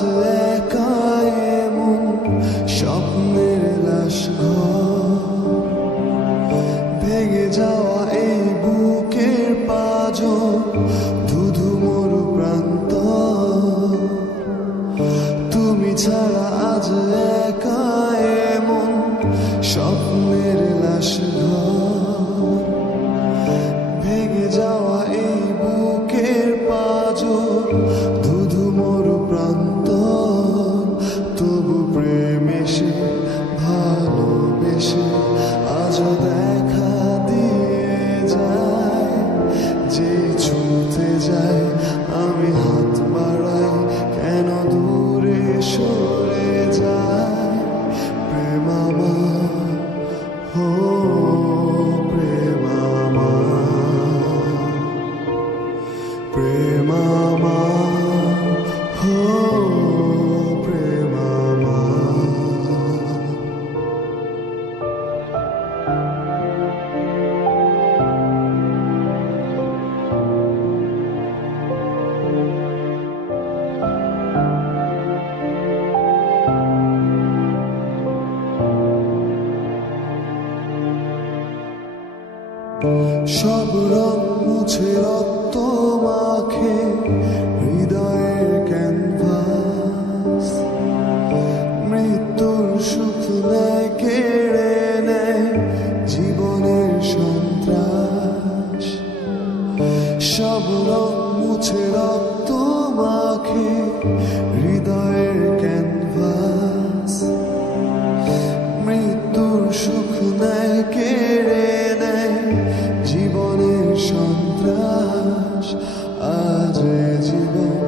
একা এমন স্বপ্নের লাশ ঘর, ভেঙে যাওয়া এই বুকের পাঁজর, ধুধু মরু প্রান্ত। তুমি ছাড়া আজ একা এমন স্বপ্নের লাশ ঘর, ভেঙে যাওয়া এই বুকের পাঁজর, ধুধু মরু প্রান্ত। তবু প্রেম এসে ভালোবেসে আজও দেখা দিয়ে যায়। যে ছুঁতে যায় আমি হাত বাড়াই, কেন দূরে সরে যায়। প্রেম আমার, ও প্রেম আমার, প্রেম আমার, ও প্রেম আমার। সব রং মুছে রক্ত মাখে হৃদয়ের ক্যানভাস, মৃত্যুর সুখ নেয় কেড়ে নেয় জীবনের সন্ত্রাস। সব রং মুছে রক্ত মাখে হৃদয়ের ক্যানভাস, মৃত্যুর সুখ নেয় কেড়ে নেয় জীবনের সন্ত্রাস। আজ জীবন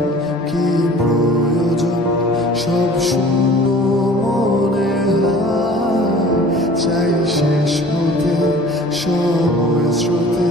কি প্রয়োজন, সব শূন্য মনে হয়। চাই শেষ হতে সময় স্রোতে